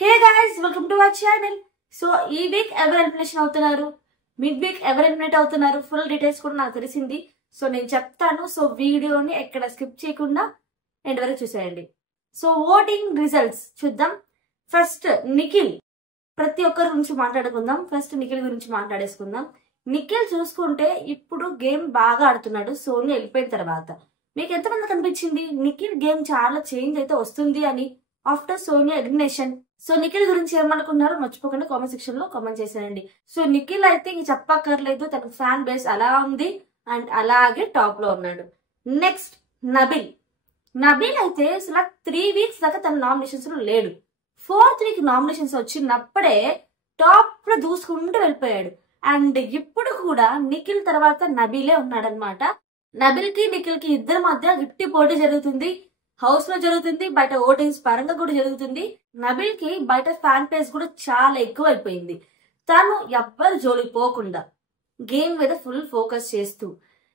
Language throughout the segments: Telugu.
Hey guys, welcome to our channel. So ఈ వీక్ ఎవరు ఎలిమినేషన్ అవుతున్నారు, మిడ్ వీక్ ఎవరు ఎలిమినేట్ అవుతున్నారు, ఫుల్ డీటెయిల్స్ కూడా నాకు తెలిసింది. సో నేను చెప్తాను. సో వీడియోని ఎక్కడ స్కిప్ చేయకుండా ఎండ్ వరకు చూసేయండి. సో ఓటింగ్ రిజల్ట్స్ చూద్దాం. ఫస్ట్ నిఖిల్. ప్రతి ఒక్కరి గురించి మాట్లాడుకుందాం. ఫస్ట్ నిఖిల్ గురించి మాట్లాడేసుకుందాం. నిఖిల్ చూసుకుంటే ఇప్పుడు గేమ్ బాగా ఆడుతున్నాడు సోని వెళ్ళిపోయిన తర్వాత. మీకు ఎంతమంది కనిపించింది నిఖిల్ గేమ్ చాలా చేంజ్ అయితే వస్తుంది అని after Sonia elimination? So Nikhil గురించి ఏమనుకున్నారో మర్చిపోకుండా కామెంట్ సెక్షన్ లో కామెంట్ చేసేయండి. సో నిఖిల్ అయితే ఇంక చెప్పక్కర్లేదు, తన ఫ్యాన్ బేస్ అలా ఉంది అండ్ అలాగే టాప్ లో ఉన్నాడు. నెక్స్ట్ నబిల్. నబిల్ అయితే అసలు 3 వీక్స్ దాకా తన నామినేషన్స్ లో లేడు. 4th వీక్ నామినేషన్స్ వచ్చినప్పుడే టాప్ లో దూసుకుంటూ వెళ్ళిపోయాడు. అండ్ ఇప్పుడు కూడా నిఖిల్ తర్వాత నబీలే ఉన్నాడనమాట. నబిల్ కి నిఖిల్ కి ఇద్దరి మధ్య గట్టి పోటీ జరుగుతుంది. హౌస్ లో జరుగుతుంది, బయట ఓటింగ్స్ పరంగా కూడా జరుగుతుంది. నబిల్ కి బయట ఫ్యాన్ పేస్ కూడా చాలా ఎక్కువ అయిపోయింది. తను ఎవ్వరు జోలికి పోకుండా గేమ్ మీద ఫుల్ ఫోకస్ చేస్తూ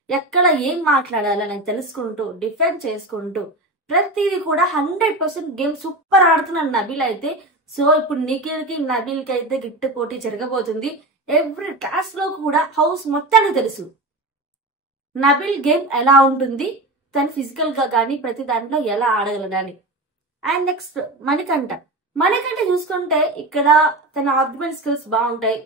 ఎక్కడ ఏం మాట్లాడాలని తెలుసుకుంటూ డిఫెండ్ చేసుకుంటూ ప్రతిదీ కూడా 100% గేమ్ సూపర్ ఆడుతున్నాడు నబిల్ అయితే. సో ఇప్పుడు నిఖిల్ కి నబిల్ కి అయితే గిట్టు పోటీ జరగబోతుంది. ఎవ్రీ టాస్క్ లో కూడా హౌస్ మొత్తానికి తెలుసు నబిల్ గేమ్ ఎలా ఉంటుంది, తను ఫిజికల్ గా కానీ ప్రతి దాంట్లో ఎలా ఆడగలడని. And next Manikanta. మణికంఠ చూసుకుంటే ఇక్కడ తన ఆర్గ్యుమెంట్ స్కిల్స్ బాగుంటాయి,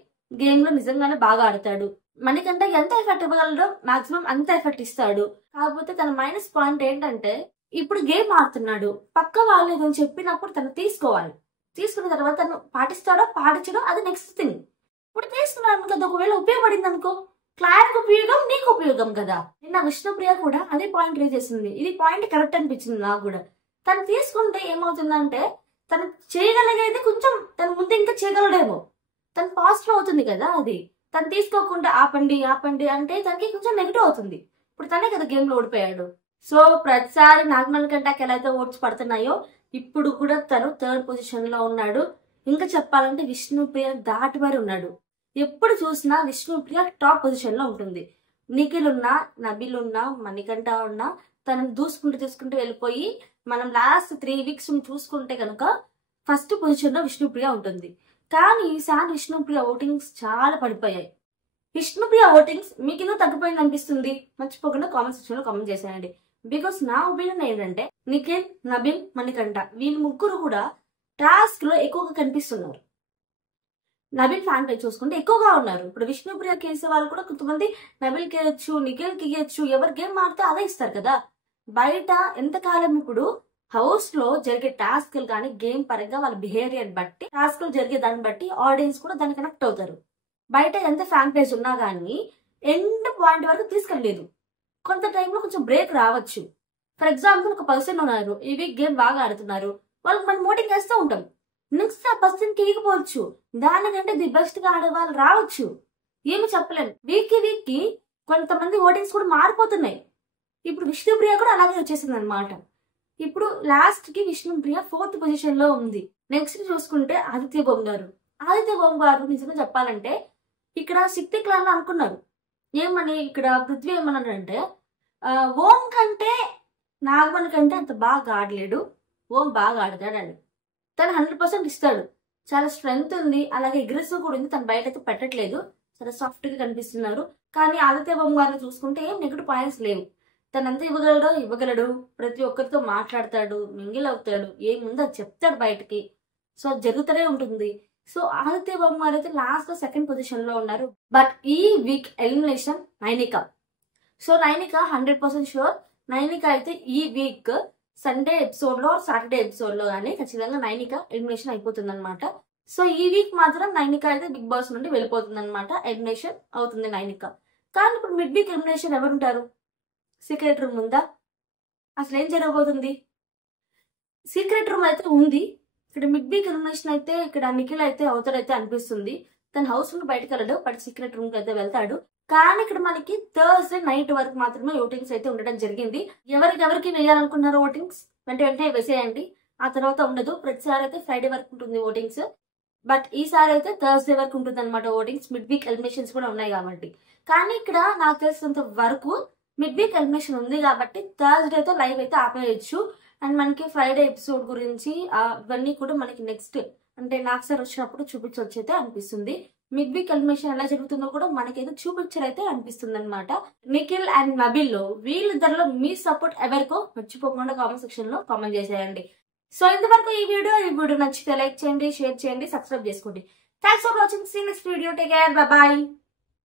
గేమ్ లో నిజంగానే బాగా ఆడతాడు. మణికంఠ ఎంత ఎఫెక్ట్ ఇవ్వగలడో మాక్సిమం అంత ఎఫెక్ట్ ఇస్తాడు. కాకపోతే తన మైనస్ పాయింట్ ఏంటంటే ఇప్పుడు గేమ్ ఆడుతున్నాడు, పక్క వాళ్ళు ఏదో చెప్పినప్పుడు తను తీసుకోవాలి. తీసుకున్న తర్వాత తను పాటిస్తాడో పాటించడో అది నెక్స్ట్ థింగ్. ఇప్పుడు తీసుకున్నాను కదా, ఒకవేళ ఉపయోగపడింది అనుకో, క్లయింట్ ఉపయోగం నీకు ఉపయోగం కదా. నిన్న విష్ణుప్రియ కూడా అదే పాయింట్ రేజ్ చేసింది. ఇది పాయింట్ కరెక్ట్ అనిపించింది నాకు కూడా. తను తీసుకుంటే ఏమవుతుందంటే తను చేయగలిగేది కొంచెం తన ముందు ఇంకా చేయగలడేమో, తను పాజిటివ్ అవుతుంది కదా. అది తను తీసుకోకుండా ఆపండి ఆపండి అంటే తనకి కొంచెం నెగిటివ్ అవుతుంది. ఇప్పుడు తనే కదా గేమ్ లో ఓడిపోయాడు. సో ప్రతిసారి నాగమణి కంటాకి ఎలా అయితే ఓట్స్ పడుతున్నాయో ఇప్పుడు కూడా తను 3rd పొజిషన్ లో ఉన్నాడు. ఇంకా చెప్పాలంటే విష్ణుప్రియ దాటి మరి ఉన్నాడు. ఎప్పుడు చూసినా విష్ణుప్రియ టాప్ పొజిషన్ లో ఉంటుంది. నిఖిల్ ఉన్నా, నబిల్ ఉన్నా, మణికంఠ ఉన్నా తనని తీసుకుంటూ వెళ్ళిపోయి మనం లాస్ట్ 3 వీక్స్ చూసుకుంటే కనుక ఫస్ట్ పొజిషన్ లో విష్ణుప్రియ ఉంటుంది. కానీ ఈసారి విష్ణుప్రియ ఓటింగ్స్ చాలా పడిపోయాయి. విష్ణుప్రియ ఓటింగ్స్ మీకు ఎందుకు తగ్గిపోయింది అనిపిస్తుంది మర్చిపోకుండా కామెంట్ సెక్షన్ లో కామెంట్ చేసేయండి. బికాస్ నా ఒపీనియన్ ఏంటంటే నిఖిల్, నబిల్, మణికంఠ వీళ్ళు ముగ్గురు కూడా టాస్క్ లో ఎక్కువగా కనిపిస్తున్నారు. నబిల్ ఫ్యాన్ పేజ్ చూసుకుంటే ఎక్కువగా ఉన్నారు. ఇప్పుడు విష్ణుప్రియ కేసే వాళ్ళు కూడా కొంతమంది నబిల్ కి ఇవ్వచ్చు, నిఖిల్ కి ఇవ్వచ్చు. ఎవరు గేమ్ ఆడితే అదే ఇస్తారు కదా. బయట ఎంతకాలం ఇప్పుడు హౌస్ లో జరిగే టాస్క్లు కానీ గేమ్ పరంగా వాళ్ళ బిహేవియర్ బట్టి టాస్క్లు జరిగే దాన్ని బట్టి ఆడియన్స్ కూడా దాన్ని కనెక్ట్ అవుతారు. బయట ఎంత ఫ్యాన్ పేజ్ ఉన్నా కానీ ఎండ్ పాయింట్ వరకు తీసుకెళ్లేదు. కొంత టైంలో కొంచెం బ్రేక్ రావచ్చు. ఫర్ ఎగ్జాంపుల్ ఒక పర్సన్ ఉన్నారు, ఈ వీక్ గేమ్ బాగా ఆడుతున్నారు, వాళ్ళకి మనం ఓటింగ్ వేస్తూ ఉంటాం. నెక్స్ట్ ఆ పర్సన్ కి ఇవ్వకపోవచ్చు, దానికంటే ది బెస్ట్ గా ఆడే వాళ్ళు రావచ్చు. ఏమి చెప్పలేం. వీక్ కి కొంతమంది ఓటింగ్స్ కూడా మారిపోతున్నాయి. ఇప్పుడు విష్ణుప్రియ కూడా అలాగే వచ్చేసింది అనమాట. ఇప్పుడు లాస్ట్ కి విష్ణుప్రియ 4th పొజిషన్ లో ఉంది. నెక్స్ట్ చూసుకుంటే ఆదిత్య బొంగారు. ఆదిత్య బొంగారు నిజంగా చెప్పాలంటే ఇక్కడ శక్తి క్లాన్ అనుకున్నారు. ఏమని ఇక్కడ పృథ్వీ ఏమన్నారంటే ఓం కంటే నాగమణి కంటే అంత బాగా ఆడలేడు, ఓం బాగా ఆడతాడు. తను 100% ఇస్తాడు, చాలా స్ట్రెంగ్త్ ఉంది, అలాగే అగ్రెసివ్ కూడా ఉంది. తను బయట అయితే పెట్టట్లేదు, చాలా సాఫ్ట్ గా కనిపిస్తున్నారు. కానీ ఆదిత్య బొంగారిని చూసుకుంటే ఏం నెగిటివ్ పాయింట్స్ లేవు. తనంతా ఇవ్వగలడు, ప్రతి ఒక్కరితో మాట్లాడతాడు, మింగిల్ అవుతాడు, ఏముందో అది చెప్తాడు బయటకి. సో అది జరుగుతూనే ఉంటుంది. సో ఆదిత్య బొంగారు అయితే లాస్ట్ లో 2nd పొజిషన్ లో ఉన్నారు. బట్ ఈ week elimination Nainika. So Nainika 100% sure. Nainika అయితే ఈ వీక్ సండే ఎపిసోడ్ లో సాటర్డే ఎపిసోడ్ లో కానీ ఖచ్చితంగా నైనిక ఎలిమినేషన్ అయిపోతుంది అనమాట. సో ఈ వీక్ మాత్రం నైనిక అయితే బిగ్ బాస్ నుండి వెళ్ళిపోతుంది అనమాట. ఎలిమినేషన్ అవుతుంది నైనిక. కానీ ఇప్పుడు మిడ్ వీక్ ఎలిమినేషన్ ఎవరుంటారు? సీక్రెట్ రూమ్ ఉందా? అసలు ఏం జరగబోతుంది? సీక్రెట్ రూమ్ అయితే ఉంది. ఇక్కడ మిడ్ వీక్ ఎలిమినేషన్ అయితే ఇక్కడ నిఖిల్ అయితే అవుతాడైతే అనిపిస్తుంది. తన హౌస్ నుండి బయటకు వెళ్ళడు, బట్ సీక్రెట్ రూమ్ కి అయితే వెళ్తాడు. కానీ ఇక్కడ మనకి థర్స్డే నైట్ వరకు మాత్రమే ఓటింగ్స్ అయితే ఉండడం జరిగింది. ఎవరికి వేయాలనుకున్నారో ఓటింగ్స్ వెంటనే వేసేయండి. ఆ తర్వాత ఉండదు. ప్రతిసారి అయితే ఫ్రైడే వరకు ఉంటుంది ఓటింగ్స్, బట్ ఈసారి అయితే థర్స్డే వరకు ఉంటుంది అనమాట ఓటింగ్స్. మిడ్ వీక్ ఎలిమినేషన్స్ కూడా ఉన్నాయి కాబట్టి. కానీ ఇక్కడ నాకు తెలిసినంత వరకు మిడ్ వీక్ ఎలిమినేషన్ ఉంది కాబట్టి థర్స్డే అయితే లైవ్ అయితే ఆపేయచ్చు. అండ్ మనకి ఫ్రైడే ఎపిసోడ్ గురించి అవన్నీ కూడా మనకి నెక్స్ట్ అంటే నాకు సార్ వచ్చినప్పుడు చూపించవచ్చు అయితే అనిపిస్తుంది. మిడ్ వీక్ ఎలిమినేషన్ ఎలా జరుగుతుందో కూడా మనకైతే చూపించారైతే అనిపిస్తుంది అనమాట. నిఖిల్ అండ్ నబిల్ వీళ్ళిద్దరిలో మీ సపోర్ట్ ఎవరికో మర్చిపోకుండా కామెంట్ సెక్షన్ లో కామెంట్ చేసేయండి. సో ఇంతవరకు ఈ వీడియో నచ్చితే లైక్ చేయండి, షేర్ చేయండి, సబ్స్క్రైబ్ చేసుకోండి. Thanks for watching. See next video. Take care. Bye bye.